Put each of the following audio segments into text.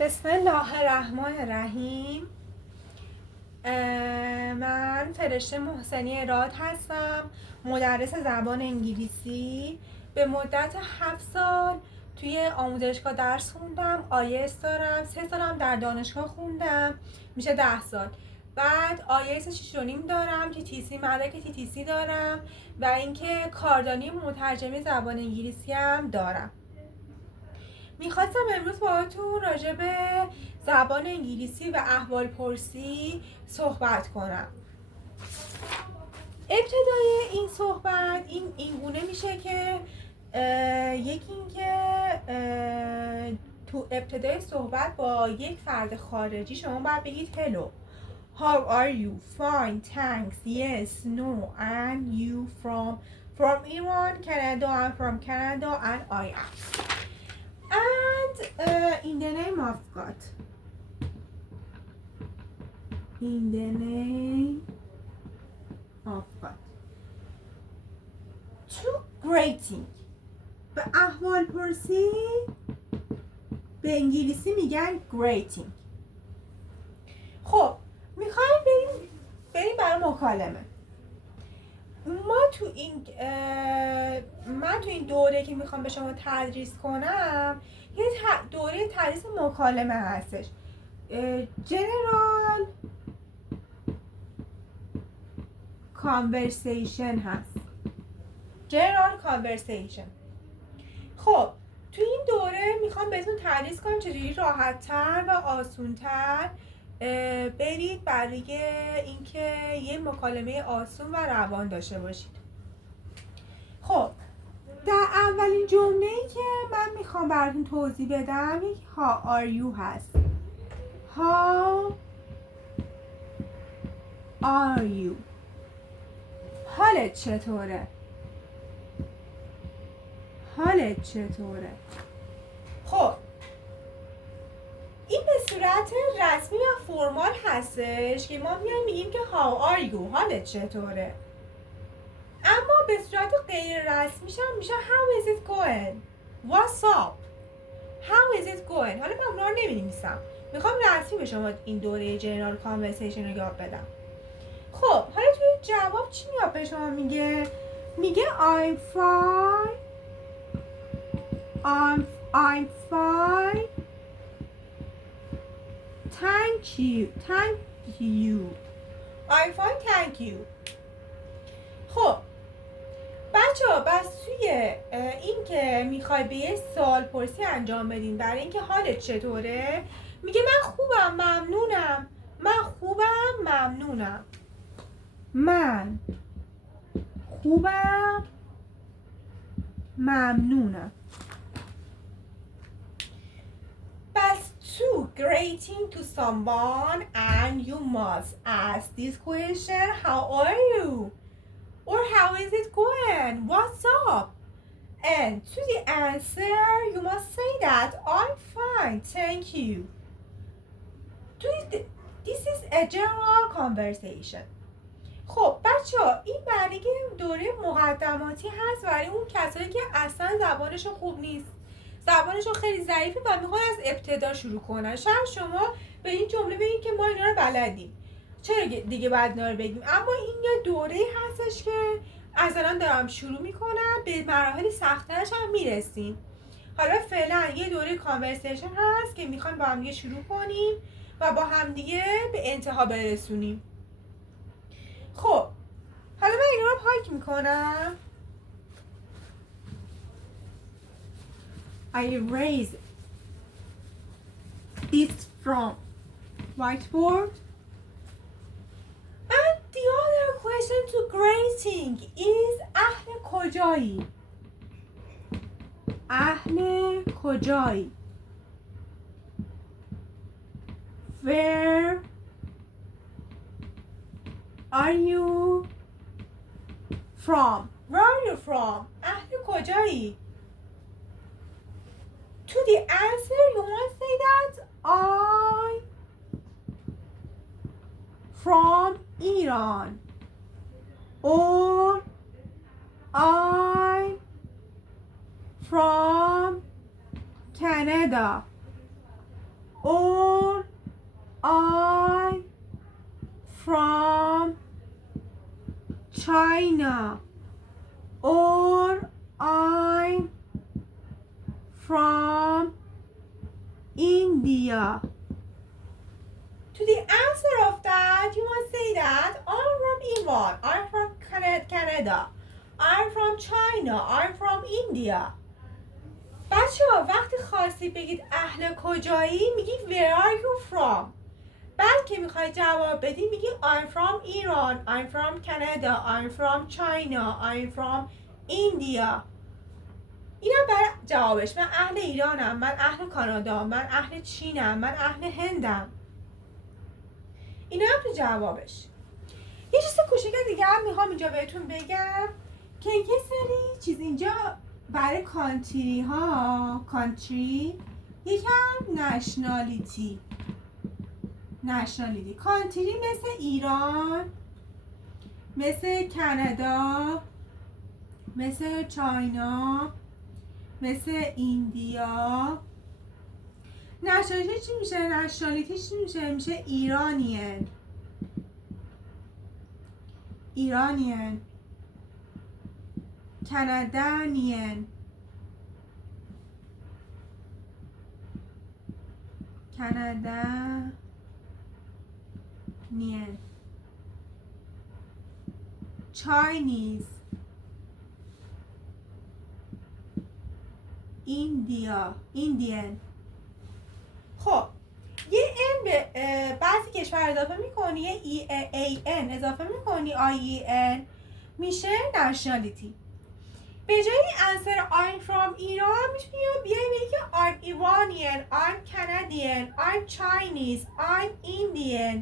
بسم الله الرحمن الرحیم. من فرشته محسنی اراد هستم، مدرس زبان انگلیسی. به مدت 7 سال توی آموزشگاه درس خوندم، آیلتس دارم، 3 سالم در دانشگاه خوندم، میشه 10 سال. بعد آیلتس 6.5 دارم، TTC مدرک TTC دارم و اینکه کاردانی مترجمی زبان انگلیسی هم دارم. میخواستم امروز باهاتون راجع به زبان انگلیسی و احوال پرسی صحبت کنم. ابتدای این صحبت این گونه میشه که یکی این که تو ابتدای صحبت با یک فرد خارجی شما باید بگید hello. How are you? Fine, thanks. Yes, no, and you from Iran, Canada. I'm from Canada and I am. And in the name of God. In the name of God. To greeting. به احوال پرسی به انگلیسی میگن greeting. خب میخوایم بریم برای مکالمه. من تو این دوره که میخوام به شما تدریس کنم یه دوره تدریس مکالمه هستش. جنرال کانورسیشن هست. جنرال کانورسیشن. خب تو این دوره میخوام بهتون تدریس کنم چجوری راحت‌تر و آسون‌تر برید برای اینکه یه مکالمه آسون و روان داشته باشید. خب در اولین جمله‌ای که من میخوام براتون توضیح بدم یک how are you هست. How are you؟ حالت چطوره؟ حالت چطوره؟ خب این به صورت رسمی و فرمال هستش که ما میایم میگیم که how are you؟ حالت چطوره؟ اما به صورت غیر رسمیش هم میشه how is it going؟ What's up؟ How is it going؟ حالا من اونا رو نمی‌نویسم، میخوام رسمی به شما این دوره جنرال کانورسیشن رو یاد بدم. خب حالا توی جواب چی میاد به شما میگه I'm fine. I'm fine. Thank you. I'm fine, thank you. خب بچه‌ها بس توی این که میخوای به یه سوال پرسی انجام بدین برای اینکه حالت چطوره، میگه من خوبم ممنونم. من خوبم ممنونم. من خوبم ممنونم. بس to greeting to someone and you must ask this question how are you or how is it going, what's up, and to the answer you must say that I'm fine, thank you. This is a general conversation. خب بچه‌ها این برای دوره مقدماتی هست برای اون کسایی که اصلا زبانشون خوب نیست، زبانشون خیلی ضعیفه و میخوان از ابتدا شروع کنن. شاید شما به این جمله بگید که ما اینا رو بلدیم، چرا دیگه باید اینا رو بگیم؟ اما این یه دوره هستش که از الان دارم شروع میکنم، به مراحل سخت‌ترش هم میرسیم. حالا فعلا یه دوره کانورسیشن هست که میخوایم با هم دیگه شروع کنیم و با هم دیگه به انتها برسونیم. خب حالا من اینا رو پاک میکنم. I erase this from whiteboard. And the other question to greeting is اهل کجایی؟ اهل کجایی؟ Where are you from? Where are you from? اهل کجایی؟ To the answer you must say that I from Iran or I from Canada. or I'm from China or I'm from India. To the answer of that, you must say that I'm from Iran, I'm from Canada, I'm from China, I'm from India. بچه ها وقتی خواستید بگید اهل کجایی میگید where are you from. بعد که میخوای جواب بدی میگی I'm from Iran, I'm from Canada, I'm from China, I'm from India. اینم برای جوابش. من اهل ایرانم، من اهل کانادا، من اهل چینم، من اهل هندم. اینا هم تو جوابش. یه چیز کوچیک دیگه هم میخوام اینجا بهتون بگم که یه سری چیز اینجا برای کانتری ها، کانتری یکم نشنالیتی. کانتری مثل ایران، مثل کانادا، مثل چاینا، مثل ایندیا. نشنالیتی چی میشه؟ نشنالیتی چی میشه؟ میشه ایرانیان، کانادانیان، چاینیز، ایندیان. خب یه ان به بعضی کشور اضافه میکنی، یه ای ان اضافه میکنی، آی ان میشه نشنالیتی. به جای answer I'm from ایران میتونی بیای بگی که I'm Iranian, I'm Canadian, I'm Chinese, I'm Indian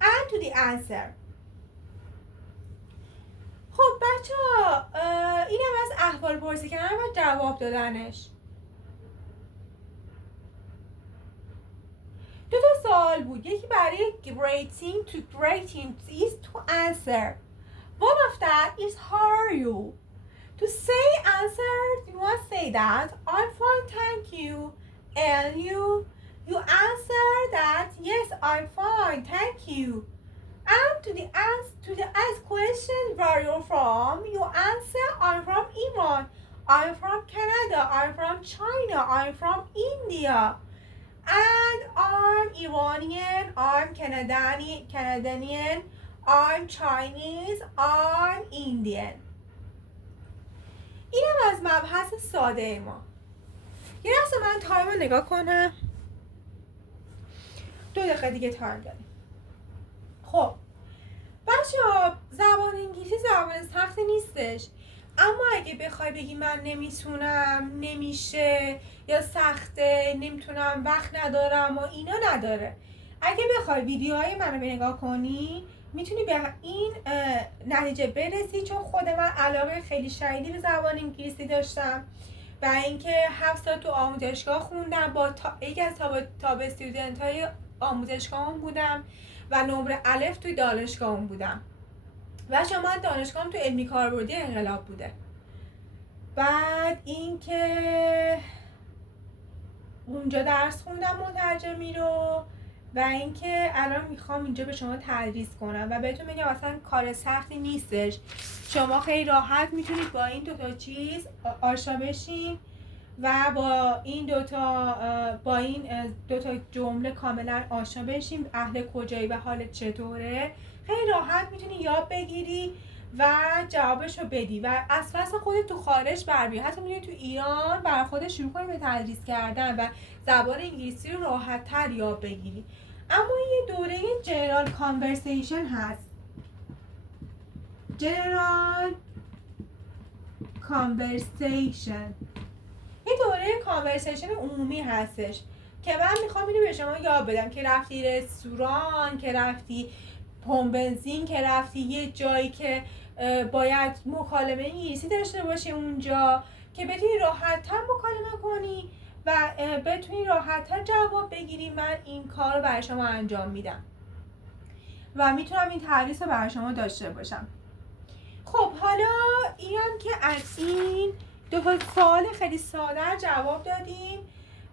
and to the answer. خب بچه ها اینم از احوال پرسی کردن و جواب دادنش. 2 سوال بود. یکی برای rating to is to answer. One of that is how are you? To say answer, you must say that I'm fine, thank you. And you answer that yes, I'm fine, thank you. And to the ask question where you're from, you answer I'm from Iran, I'm from Canada, I'm from China, I'm from India. And I'm Iranian, I'm Canadian, I'm Chinese, I'm Indian. اینم از مبحث ساده ما. یه لحظه من تایم رو نگاه کنم. 2 دقیقه دیگه تایم داریم. خب بچه ها زبان انگلیسی زبان سختی نیستش، اما اگه بخوای بگی من نمیتونم، نمیشه یا سخته، نمیتونم، وقت ندارم و اینا نداره. اگه بخوای ویدیوهای منو نگاه کنی میتونی به این نتیجه برسی، چون خود من علاقه خیلی شدیدی به زبان انگلیسی داشتم و اینکه 7 سال تو آموزشگاه خوندم، با یکی از تاب استودنت های آموزشگاهم بودم و نمره الف توی دانشگاهم بودم و من دانشگاهم تو علمی کاربردی انقلاب بوده. بعد اینکه اونجا درس خوندم مترجمی رو و اینکه الان میخوام اینجا به شما تدریس کنم و بهتون بگم اصلا کار سختی نیستش. شما خیلی راحت میتونید با این 2 چیز آشنا بشین و با این 2 جمله کاملا آشنا بشین. اهل کجایی و حالت چطوره خیلی راحت میتونی یاد بگیری و جوابش رو بدی و از پس خودت تو خارج بر بیاری. حتی میتونی تو ایران برای خودت شروع کنی به تدریس کردن و زبان انگلیسی رو راحت تر یاد بگیری. اما یه دوره جنرال کانورسیشن هست، جنرال کانورسیشن، یه دوره کانورسیشن عمومی هستش که من میخوام اینو به شما یاد بدم که رفتی رستوران، که رفتی پمپ بنزین، که رفتی یه جایی که باید مکالمه انگلیسی داشته باشی اونجا که بتونی راحت‌تر مکالمه کنی و بتونی راحت‌تر جواب بگیری. من این کار رو برای شما انجام میدم و میتونم این تدریس رو برای شما داشته باشم. خب حالا اینم که از این 2 سوال خیلی ساده جواب دادیم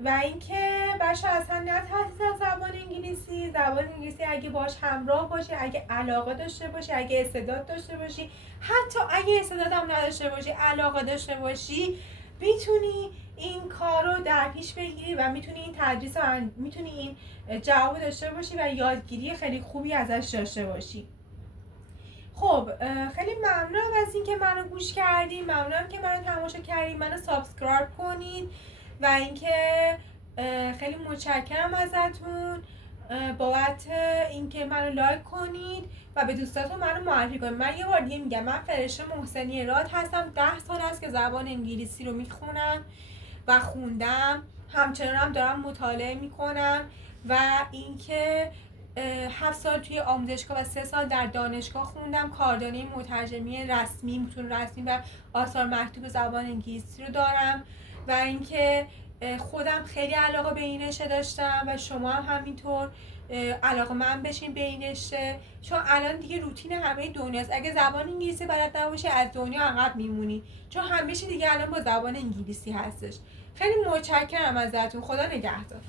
و اینکه بچه اصلا نترسید از زبان انگلیسی. زبان انگلیسی اگه باش همراه باشی، اگه علاقه داشته باشی، اگه استعداد داشته باشی، حتی اگه استعداد هم نداشته باشی، علاقه داشته باشی، میتونی این کار رو در پیش بگیری و میتونی این تدریس رو میتونی این جواب داشته باشی و یادگیری خیلی خوبی ازش داشته باشی. خب خیلی ممنونم از اینکه منو گوش کردین، ممنونم که منو تماشا کردین. منو سابسکرایب کنید و اینکه خیلی متشکرم ازتون بابت اینکه منو لایک کنید و به دوستاتون منو معرفی کنید. من یه بار دیگه میگم، من فرشته محسنی راد هستم. 10 سال است که زبان انگلیسی رو میخونم و خوندم، همچنان هم دارم مطالعه میکنم و اینکه 7 سال توی آموزشگاه و 3 سال در دانشگاه خوندم. کاردانی مترجمی رسمی، متون رسمی و آثار مکتوب زبان انگلیسی رو دارم و اینکه خودم خیلی علاقه به این رشته داشتم و شما هم همینطور علاقه من بشین به این رشته، چون الان دیگه روتین همه دنیاست. اگه زبان انگلیسی بلد نباشی از دنیا عقب میمونی، چون همه چی دیگه الان با زبان انگلیسی هستش. خیلی متشکرم ازتون. خدا نگهدار.